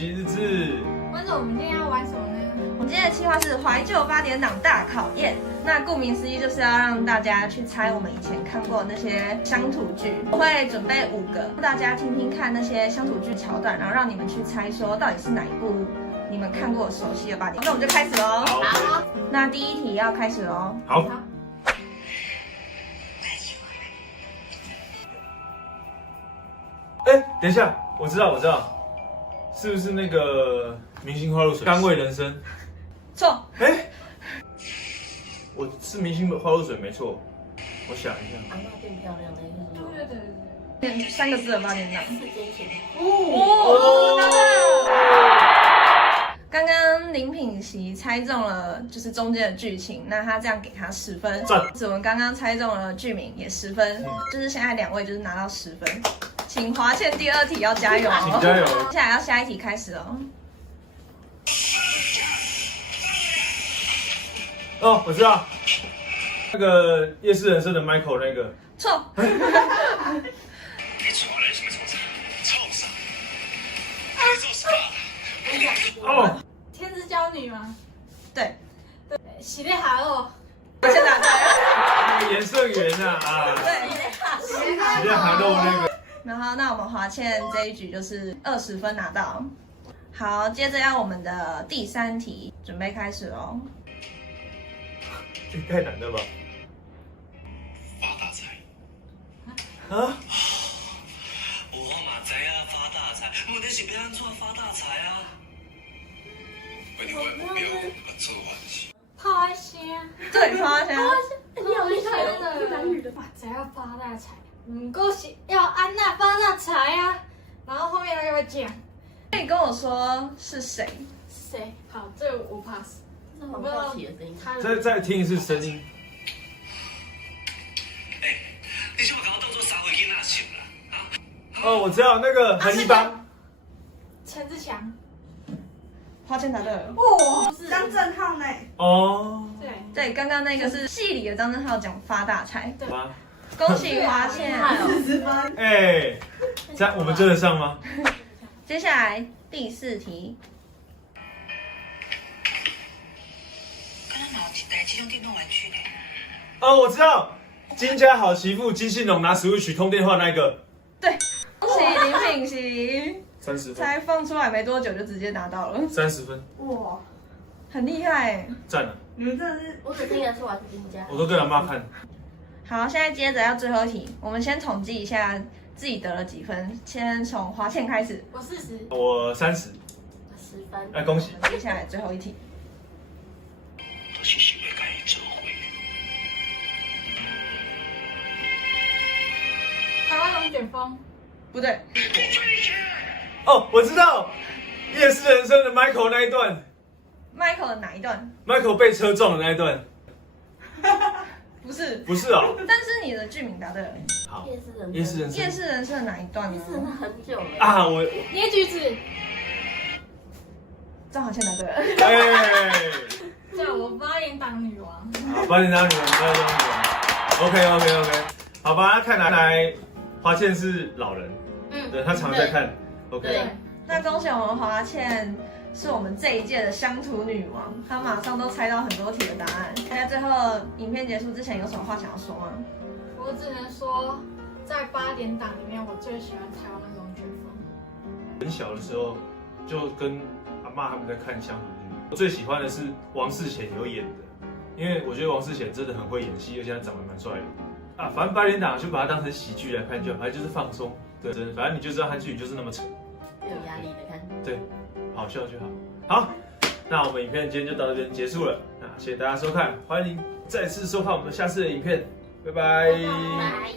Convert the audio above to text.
习日志。观众，我们今天要玩什么呢？我们今天的计划是怀旧8点档大考验。那顾名思义，就是要让大家去猜我们以前看过的那些乡土剧。我会准备5个，让大家听听看那些乡土剧桥段，然后让你们去猜说到底是哪一部你们看过熟悉的8点。那我们就开始喽。好，那第一题要开始喽。好。哎，等一下，我知道，是不是那个明星花露水？甘味人生。错。哎，我是明星花露水没错。我想一下。阿嬷变漂亮那个是什么？对， 3个字的8点档。4间前。刚刚林品熙猜中了，就是中间的剧情，那他这样给他10分。赞。子文刚刚猜中了剧名，也10分，就是现在2位就是拿到10分。请华倩第2题要加油哦！请加油！接下来要下一题开始哦。哦，我知道，那个夜市人生的 Michael 那个。错。你娶我来什么臭傻？臭傻！你做啥？哦，天之娇女吗？对。对，喜列哈洛。我先答对。那个颜色圆啊，对。喜宴韩肉那个。然后，那我们华倩这一局就是20分拿到。好，接着要我们的第3题，准备开始喽。这太难了吧？发大财！啊？我嘛知啊，发大财，问题是要安怎发大财啊？为你的目标要做完事。泡花香。对，花香。你好厉害哦，真的是男女的。哇，只要发大财，恭喜要安娜发大财啊！然后后面他就会讲可以跟我说是谁？谁？好，这个我 pass。这是黄浩琪的声音。再听一次声音。哎，你是不把我当做三岁囡仔想啦？啊？哦，我知道那个很一般。陈志强。花倩答对了。哇，张正浩呢？哦。对。对，刚刚那个是戏里的张正浩讲发大财。对。恭喜华倩。 40分。哎，这样我们追得上吗？接下来第4题。刚刚有一台自动电动玩具呢。哦，我知道，金家好媳妇金信龙拿 Switch 通电话那个。对，恭喜林品熙。30分。才放出来没多久就直接拿到了。30分。哇，很厉害。赞了。你们真的是，我只听得出来是金家。我都跟阿妈看。好，现在接着要最后一题，我们先统计一下自己得了几分。先从华倩开始。我40。我30。 10分。哎，恭喜。接下来最后一题。都是想要甲伊做伙。台湾龙卷风。不对。哦，我知道，夜市人生的 Michael 那一段。Michael 的哪一段？ Michael 被车撞的那一段。不是。不是哦。但是你的剧名答对了。好。夜市人生。夜市人生。夜市人生的哪一段呢？夜市人生很久了。啊，我。捏橘子。张华倩答对了。哎。叫我8点档女王。好，8点档女王，8点档女王。OK，好吧，那看来华倩是老人，对，她常在看。OK。对。那恭喜我们华倩是我们这一届的乡土女王，她马上都猜到很多题的答案。在最后影片结束之前，有什么话想要说吗？我只能说，在8点档里面，我最喜欢台湾的龙卷风。很小的时候就跟阿嬷他们在看乡土剧，我最喜欢的是王世贤有演的，因为我觉得王世贤真的很会演戏，而且他长得蛮帅的。啊，反正8点档就把它当成喜剧来看就好，反正就是放松。对，真的，反正你就知道他剧就是那么扯。没有压力的看。对，好笑就好。好，那我们影片今天就到这边结束了。那谢谢大家收看，欢迎再次收看我们下次的影片，拜拜。拜。